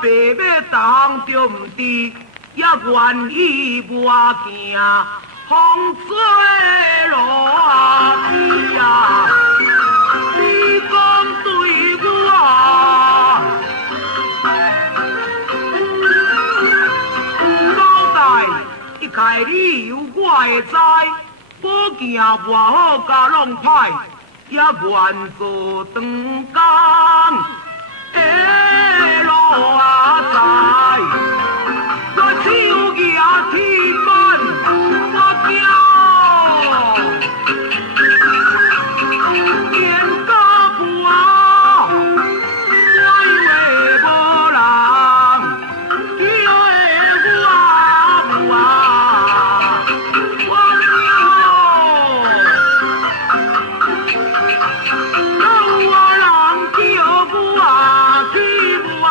爸要当着唔知，也愿意我行风水路啊！你讲对我，老大，一开理由我会知，保行偌好加弄歹，也愿做长工。 路啊在，我手举铁板，我叫见个破，我以为无人，叫我叫，有人叫我。 我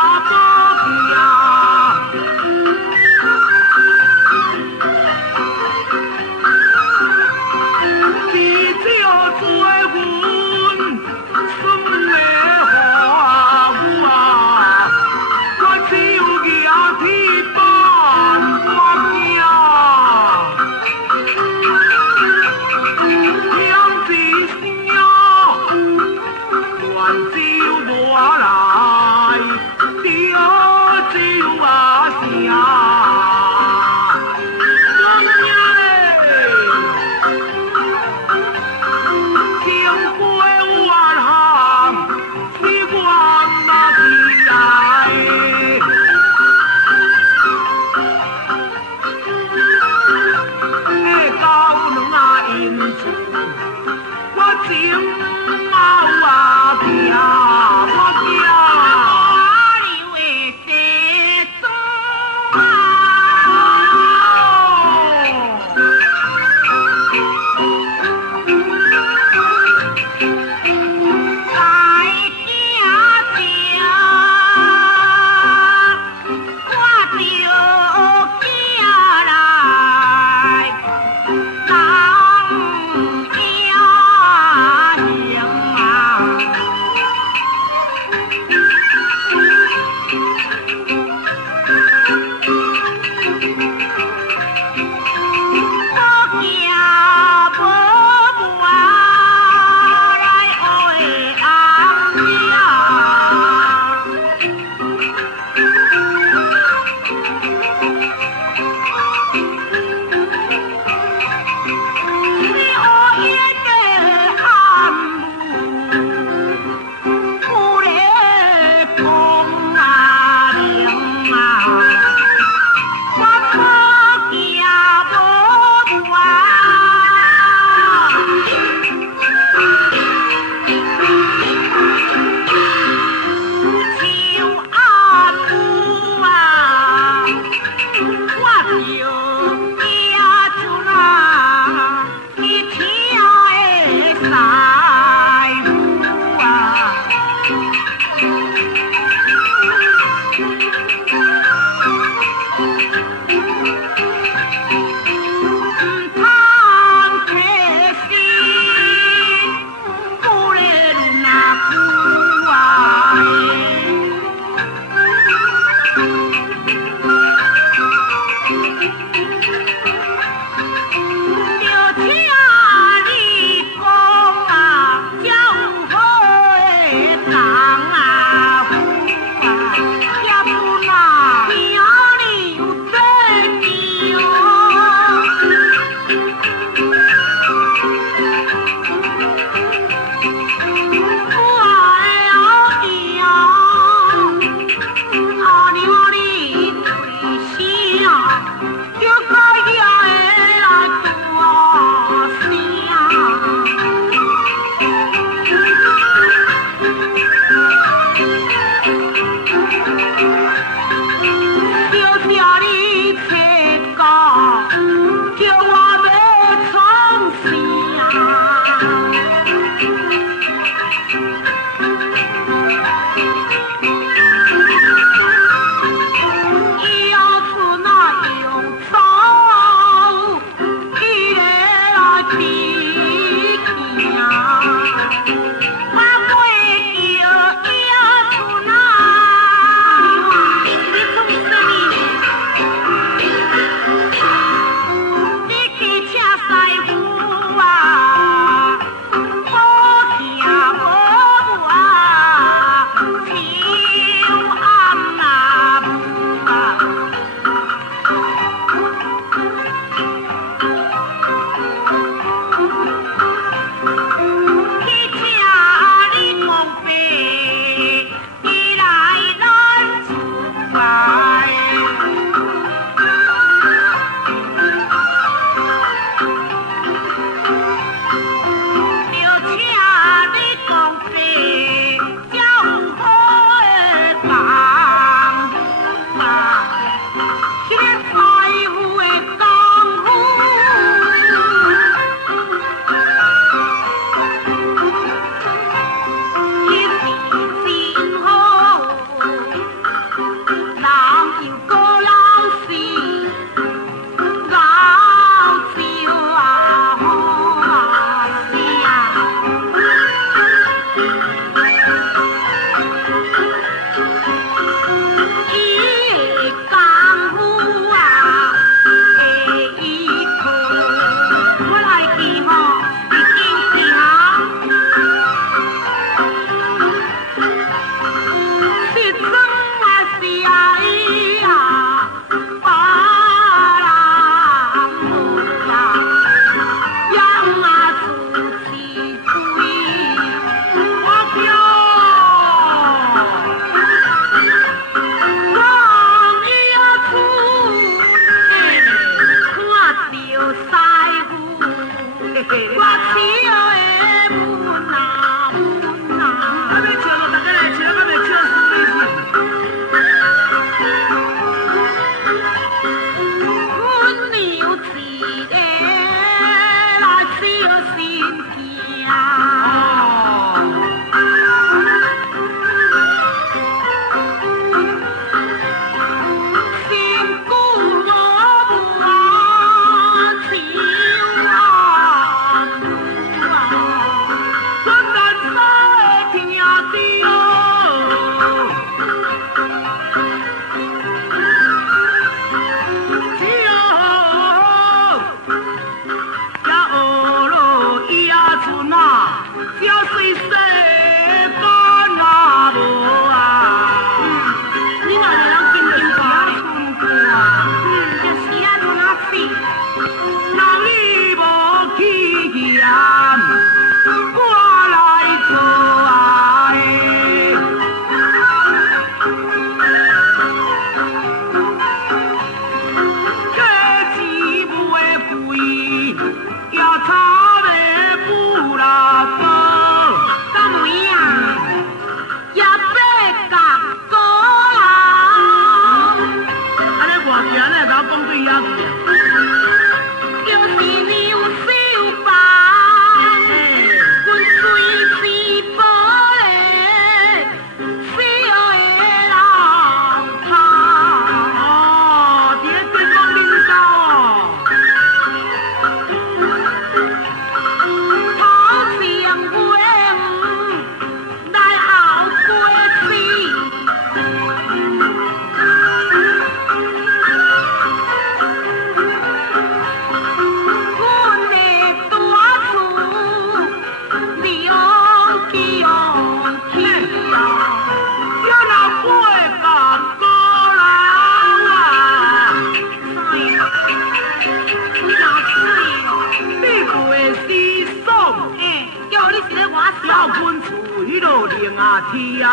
要阮厝迄落灵啊天啊，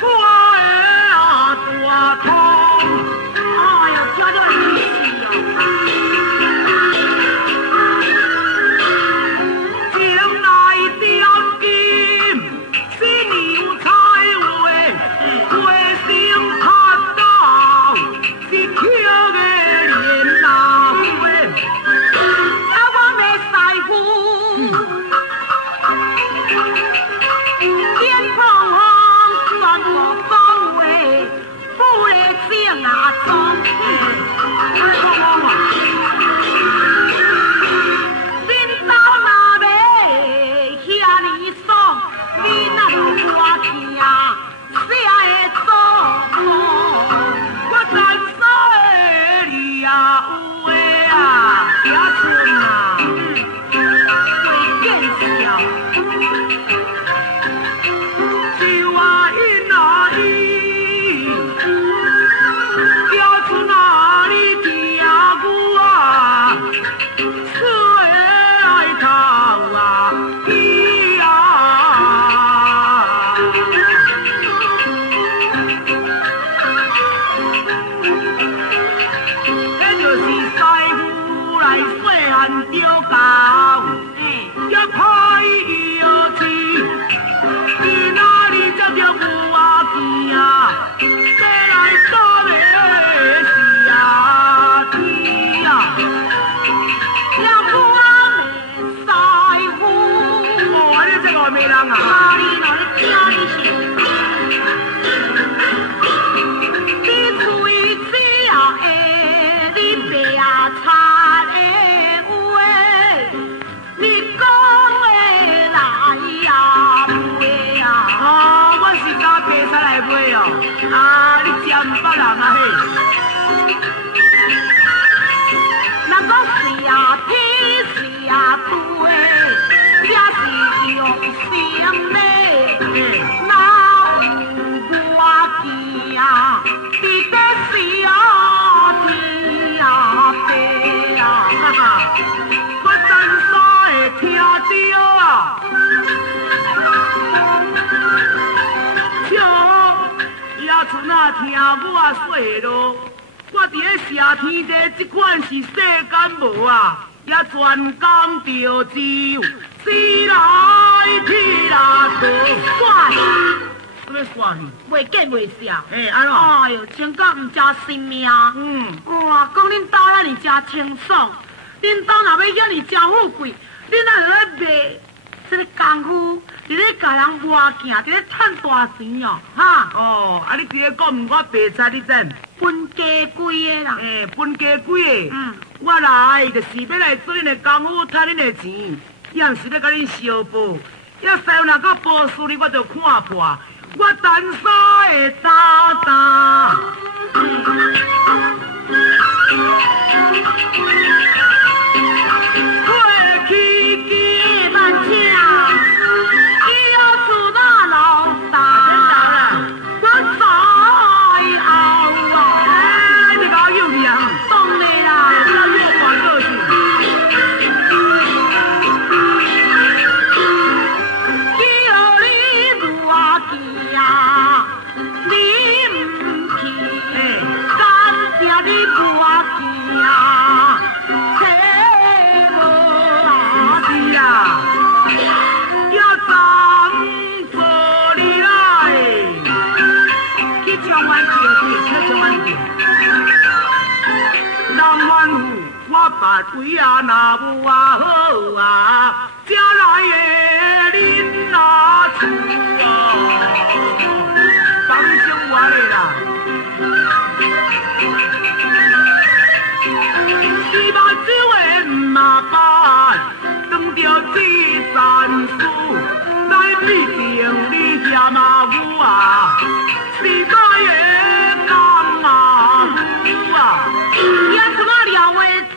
我的啊大通，哎呦，听着意思哦。情来点金，新娘彩画，花生拍到是巧的莲啊花，啊，我要师傅，天蓬风全部讲话，不来正啊装。恁兜若要遐尼爽，你哪着我听啥会做梦？我赞赏的你啊有的啊，野春啊，会见笑。就啊因啊伊，野春啊你听我啊，出来头啊伊啊。这就是师傅来细汉着教，也歹摇钱，今仔日才着有啊见啊，要来做的是啊天啊！了我的师傅，哦，你这个美人啊！啊，你若咧听你是。你嘴只要会你白擦的话，你讲的来呀袂啊？哦，我是甲白菜来买哦，啊，你真不人啊嘿！若讲是啊天是啊地，这是用心的。哪有我见啊？伫底是啊天啊地啊！哈哈，我真煞会听着啊！像野春啊，听我说咯，我伫咧社天地，即款是世间无啊，也全讲着只有时来天来做。煞什么煞去？袂见袂笑。嘿，安怎？哎哟，真甲毋食性命。哇，讲恁兜遐尼真清爽，恁兜若要遐尼真富贵，恁哪会咧卖这个功夫，伫咧甲人磨镜，伫咧趁大钱哦，哈！哦，啊，你伫咧讲我白菜，你知？分家几个啦？分家几个？嗯，我来就是要来做恁的功夫，赚恁的钱，也毋是要甲恁相报。要师傅若到报数哩，我就看破。我单手会打打。过去几万请，伊要厝那老大，我在后啊，你甲我有命，当然啦。这又管个性。叫你偌见啊，你唔去，敢惊你偌见啊，切无啊！是啊，要怎做你来？去将阮叫去，去将阮叫。人万户，我白鬼啊，那有啊好啊，这来的恁啊厝啊，当生活的啦。是目睭的唔嘛办，当着这善事，来必定你嫌啊有啊，是该的讲啊有啊。也怎么了话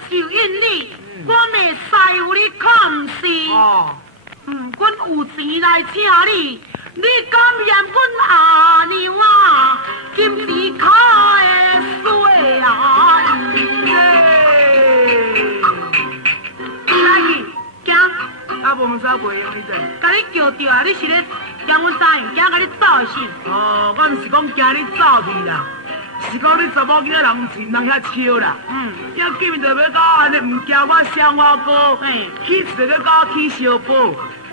就因你，我袂使有你看毋是？哦。阮有钱来请你，你敢嫌阮阿娘啊，金钱卡的水啊？哪去？行，啊，无啥袂用，你知？甲你叫着啊！你是咧惊阮知影，惊甲你走的是？哦，我毋是讲惊你走去啦，是讲你查某囡仔人情人遐笑啦。要见面就要到安尼，毋惊我伤我哥，去就要到去相报。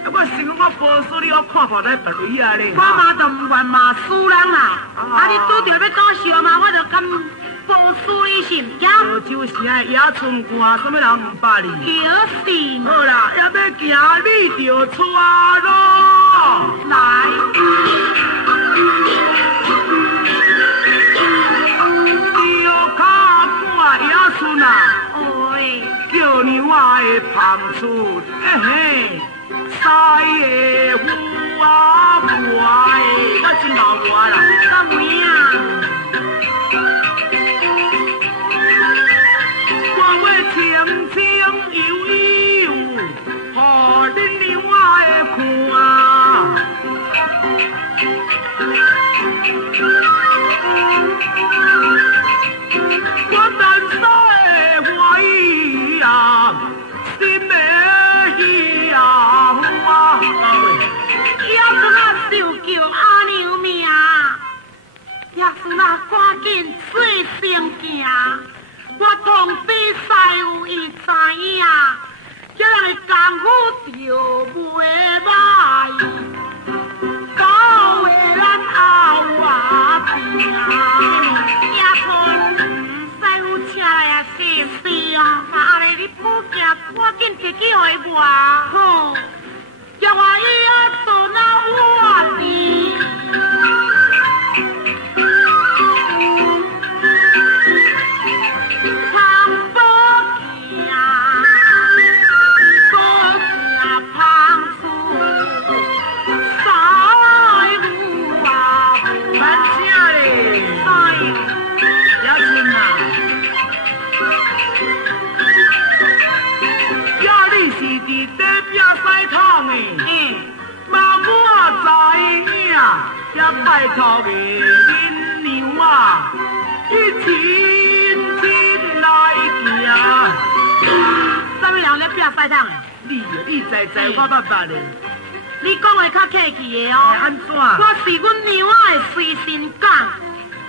我想讲我无输你，我看破在别位啊咧。我嘛就毋愿骂输人啦，你拄着要到相嘛，我就敢无输你是毋惊？就城的野村关，什么人毋捌你？就是好啦，要行你就出咯。来。叫娘仔的芳出，嘿，西的虎啊虎啊的，我真老我啦，干咩啊？我要清清悠悠，互恁娘仔的看。我单手的欢喜呀，心的喜呀，我也算啊受叫阿娘命，也算啊赶紧水先行。我同比赛有伊知影，叫人功夫就袂歹，搞的咱后啊拼。是啊，安尼你不行，赶紧摕去互我，吼，叫我伊啊孙啊我哩，长保行，保行芳出，赛舞啊，蛮正嘞，野村啊。你是伫底壁西桶的，嘛我知影，也拜托个恁娘啊，你亲亲来行。什么人咧壁西桶的？你知，我捌的。你讲的较客气的哦。安怎？我是阮娘仔的随身讲，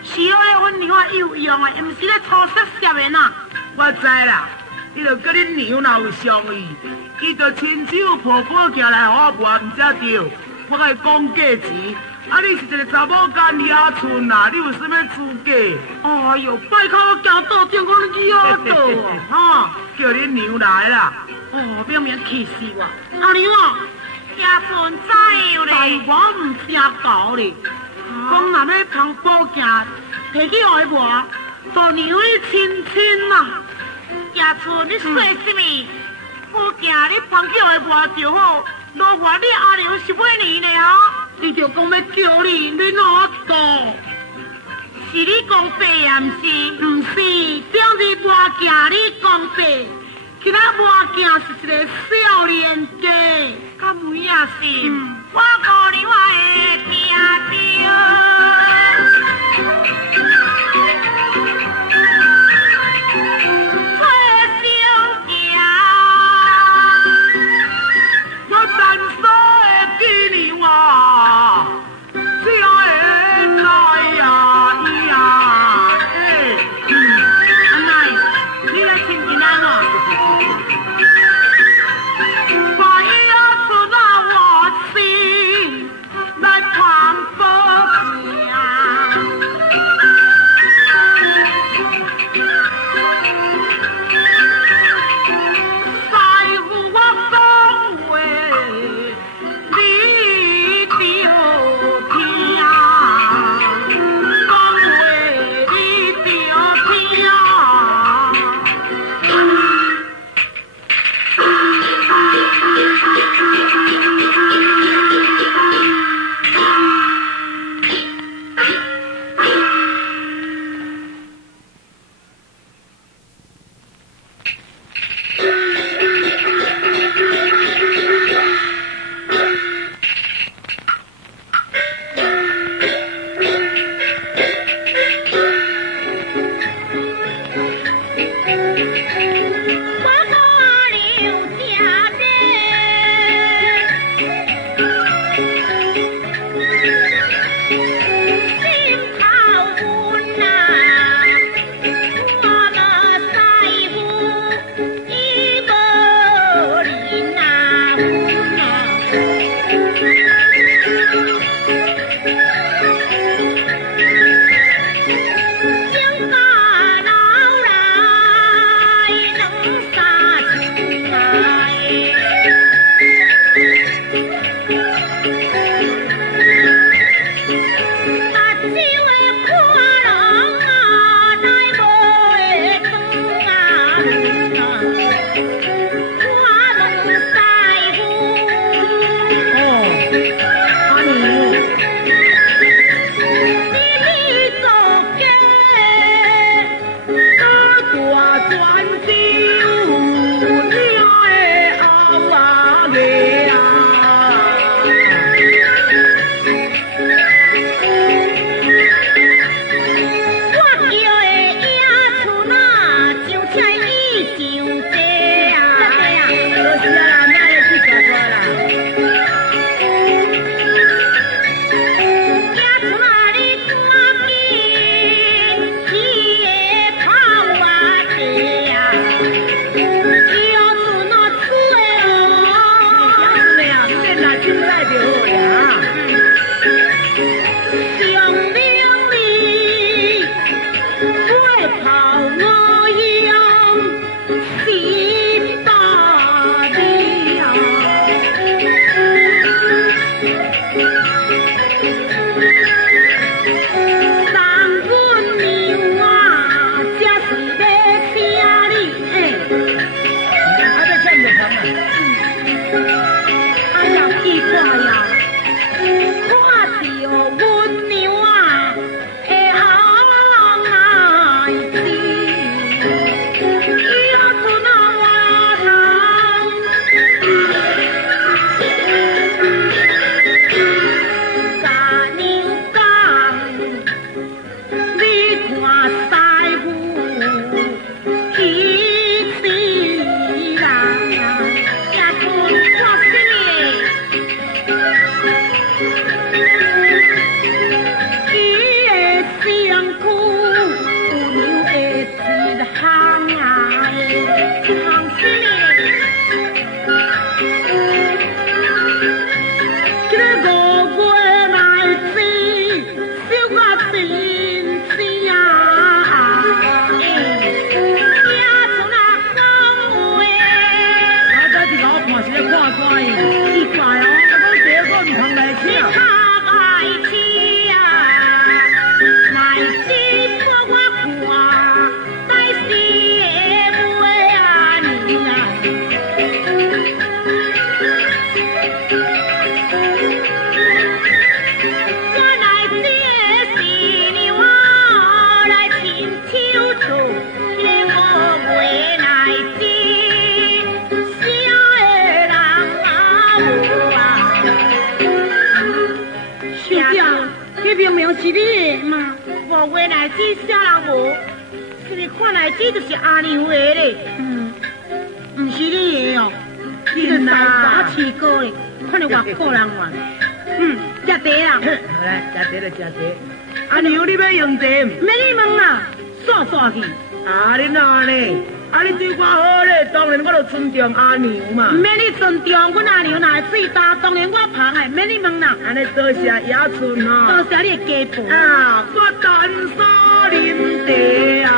是咧阮娘仔有用的，毋是咧粗色色的呐。我知啦。伊就跟恁娘若有相意，伊就亲手抱宝镜来互我摸，毋则着。我甲伊讲价钱，你是一个查某干野村啊，你有啥物资格？哎呦，拜托我行道中我惹到吼，叫恁娘来啦。哦，明明气死我！阿娘哦，也算知有咧，我毋正搞咧。讲若要捧宝镜摕去互伊摸，就让伊亲亲嘛。野村，你说什么？宝镜你捧去互伊摸就好，若话你阿娘是要你咧啊？你就讲要叫你，你哪个？是你讲白也毋是？毋是，表示摸镜你讲白。其他摸镜是一个少年家，敢有影是？我可能我会听着，做小行，我单手的记娘啊，只会知呀伊呀，安奈，你来亲近咱哦。怪伊，奇怪哦，我第一个唔通来请。爱妻啊，来是不我看，来是不啊你啊。我来这是娘啊，来亲手做，这我袂来知，小的人啊有啊。小姐，这明明是你的嘛，我袂来知小人无，这个看来这就是阿娘的咧。唔是你的哦，你个大把饲过咧，看你偌个人话。食茶啦。好来，食茶就食茶。阿娘，你要用茶？免你问啦，煞煞去。啊，你哪呢？啊，你对我好咧，当然我就尊重阿娘嘛。免你尊重，阮阿娘若会嘴大，当然我旁的，免你问啦。安尼多谢野春吼。多谢你的家婆。啊，我单手啉茶啊。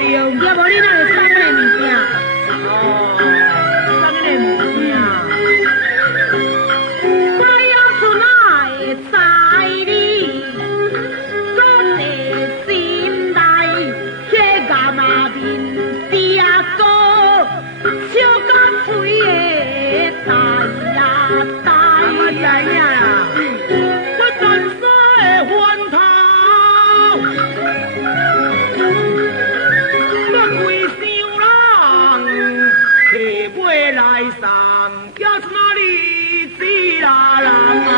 要无你哪会送那个物件？送那个物件。我要出来在你，我的心内迄个马面爹哥，笑甲嘴的大呀大。我知影啦，我单手的冤头。来送，要是哪里知啦人啊？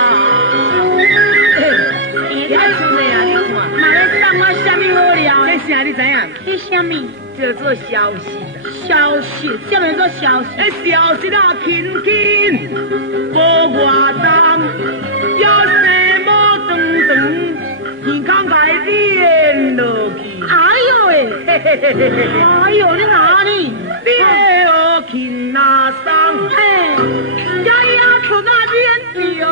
也出的啊，你看，那咧送我什么好料？这啥你知影？这什么？叫做消息。消息，什么做消息？消息啊，轻轻，无外重，要生无长长，健康来练落去。哎呦喂！哎呦，你哪里？你学琴那桑，呀呀，出那边去啊！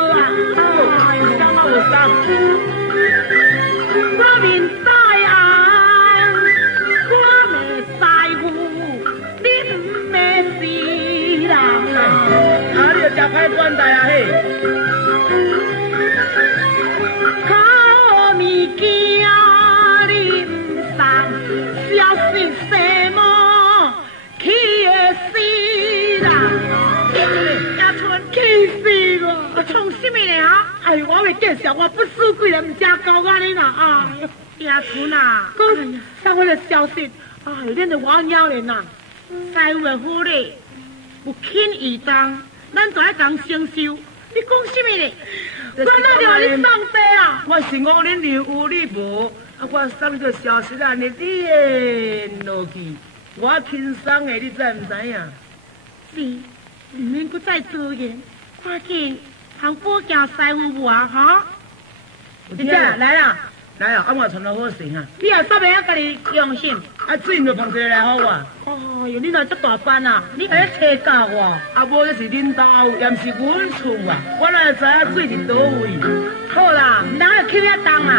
靠物件你唔送，小心什么气会死人哦！阿春气死我！创什么咧哈？哎，我未见笑，我不输几个唔正高安尼啦啊！阿春啊，讲社会的消息，哎，恁着我鸟咧呐！师傅的好咧，有轻移动，咱就爱讲承受。你讲什么咧？我哪着你送地啊？我是我恁你有你无，啊，我送个消息啊，你会落去，我轻松的，你知唔知影？是，唔免搁再多言，快紧通保行师傅无啊？哈？姐姐来啦！来啊！我传到好神啊！你也煞袂晓家己用心？啊，水就放出来好啊！哦哟，你若这大班啊，你还要车教我？啊，无这是恁家，也毋是阮厝啊！我哪会知影水伫倒位？好啦，唔通要吸遐重啊！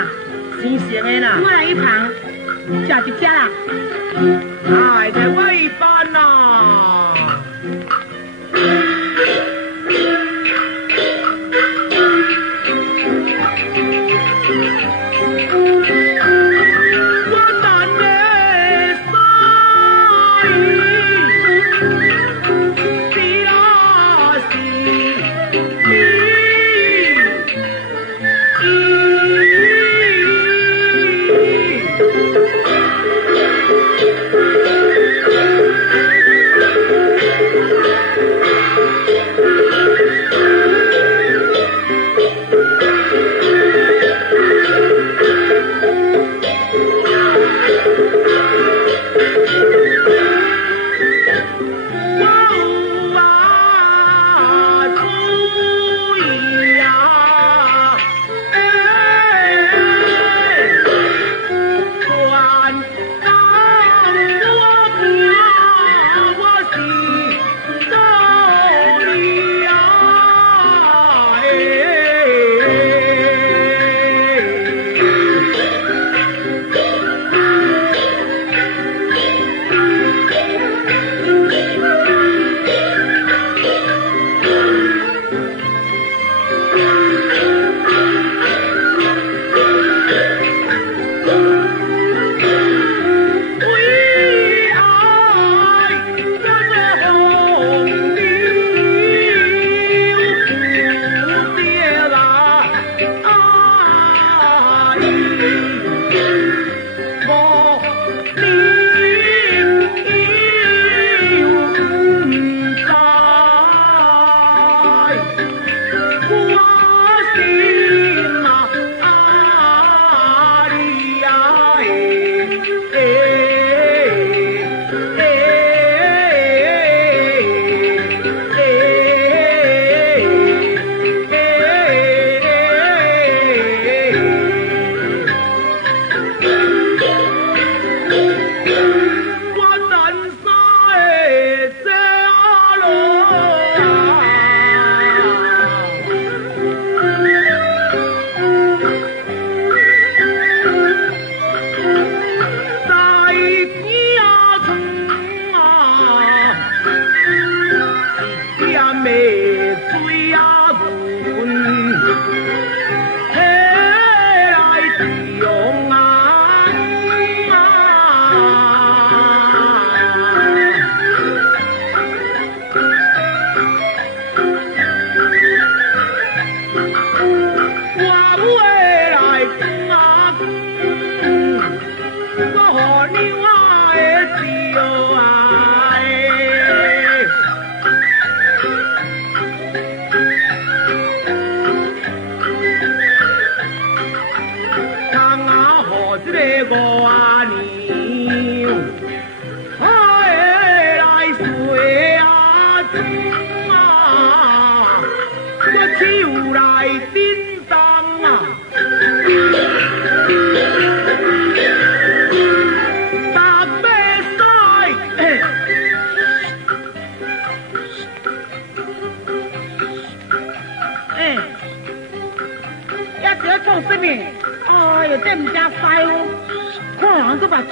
生成的啦！我来一旁，食一只啦！哎，在我一班呐！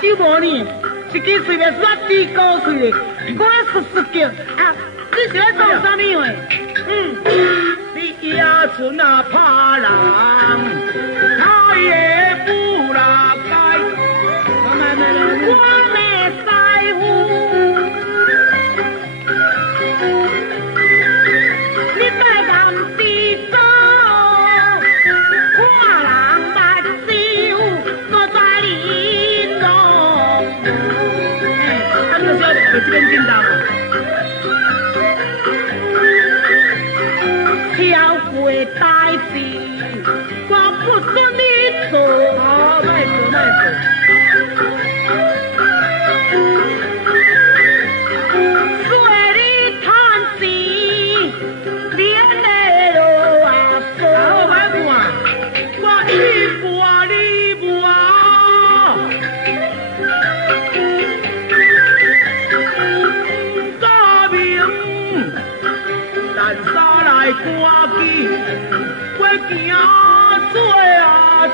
酒无呢，一支嘴要刷低高嘴的，我要嘶嘶叫啊！你是要做啥物话？你呀。村啊怕人，他也不拉开。我没在乎，你别讲地走，看人目睭，我在里弄。啊，你个小姐就这边紧张。挑过代志，我不准你做。哦，卖做卖做。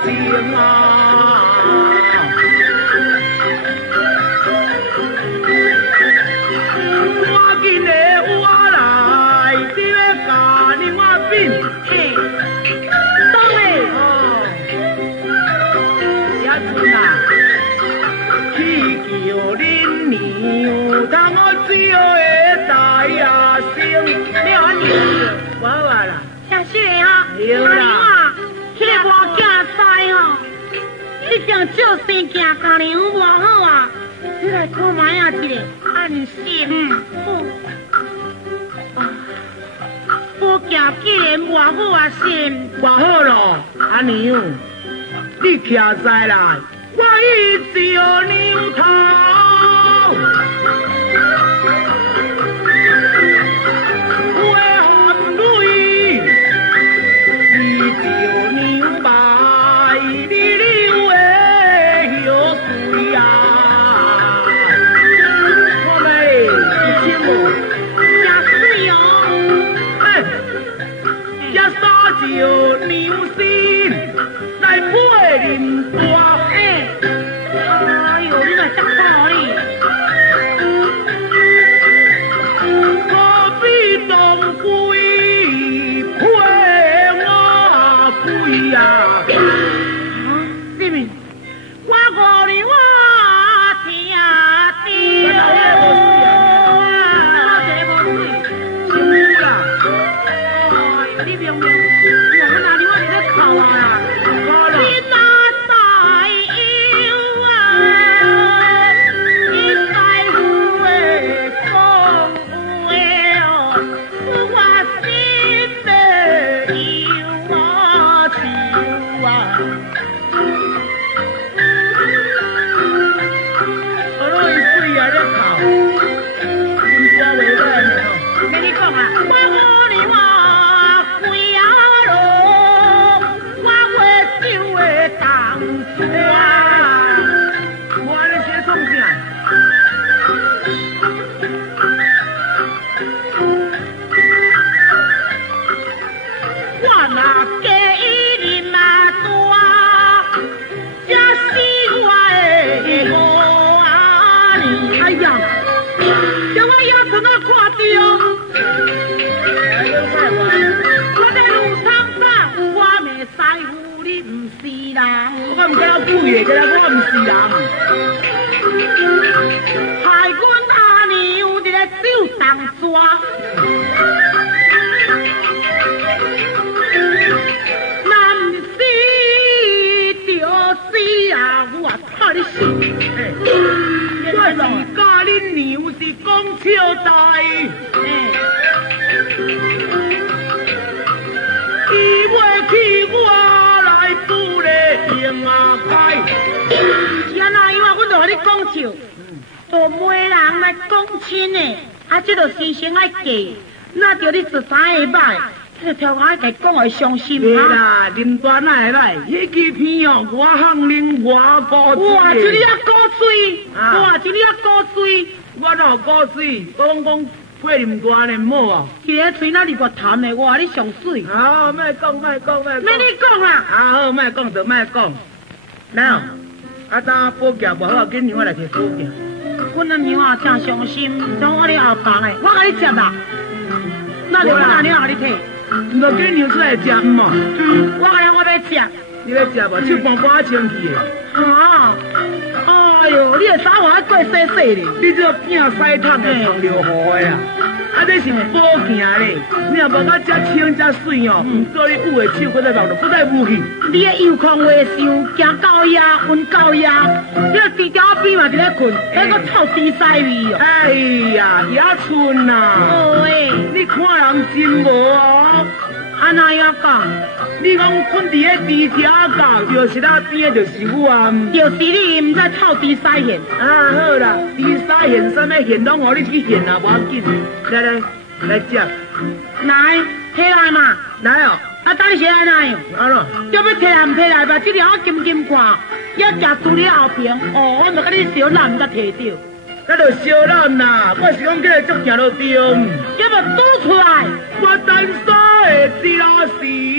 情啊，赶紧的我来，你要教你我变，嘿，当嘞哦，也阵啊，去叫恁娘，当我少的大呀声，你好你，我话啦，真是的哈，对啦。迄个无囝婿哦，一定照生行家娘无好啊！你来看卖啊，一个安心。不行，既然无好啊，心无好咯，阿娘，你徛在来，我已照娘头。我含泪是照娘白，你流的血水啊！我妹，有钱无？真水哦！也撒着娘心来配林大。哎呦，你来真好哩！何必当归配我贵啊？是咪？我五年我听爹，有啦，哎呦，你明明，我哪里我伫咧哭啊啦？你哪在有啊？你在乎的讲话哦，我心里有啊愁啊。我拢会水啊咧哭，心肝袂歹呢吼。跟你讲啊，我五年我跪啊路，我会手的当啊。我安尼写创啥？我若假意人啊大，这是我的五啊年。哎呀，叫我也存啊看着。我在路上走，我袂使负你不是人。我毋敢富的，个我毋是人。害阮阿娘伫咧手动抓，若毋死就死啊！我怕你死。我是教恁娘是讲笑代，伊袂去我来拄咧用啊开。原来因为阮就和你讲笑，都没人来讲亲的，啊，这着先生爱嫁，那着你13个歹，这条我爱甲讲会伤心啊！对啦，林大奶奶，迄支片哦，我行恁我古哇，就你啊古水，啊哇，就你啊古水，我哪有古水？讲配林大呢冇啊？伊个嘴哪里个谈的，哇，你上水，好，莫讲，莫讲，莫讲。免你讲啦。啊好，莫讲就莫讲。now，啊当保健无好，紧让我来摕保健。阮阿娘啊，真伤心，像我咧后房诶，我甲你接啦。那就阮阿娘甲你摕。唔着给牛出来食嘛？我讲我要食。你要食无？手半半清气的。哈，哎呦，你的衫还过细细哩，你这拼西桶的长流河的啊！啊，这是宝镜咧，你若无甲遮清遮水哦，唔做你捂的手，搁再弄着搁再捂去。你的有空话想，行到夜，瞓到夜，你个猪条边嘛伫咧困，那个臭猪屎味哦。哎呀，野春呐！哦诶，你看人真无哦。安那样讲？你讲困伫迄猪条角，就是那边的就是我。就是你唔知臭猪屎现。啊，好啦，猪屎现啥物现，拢互你去现啊，无要紧。来来来食，来，摕来嘛。来哦。啊，等你先来哪样？安怎？要要摕来唔摕来吧？这条我金金看，要食猪了后边，哦，我咪甲你小揽才摕到。那就小揽啦，我是讲叫你足行路中。要不拄出来？我单手的只老是。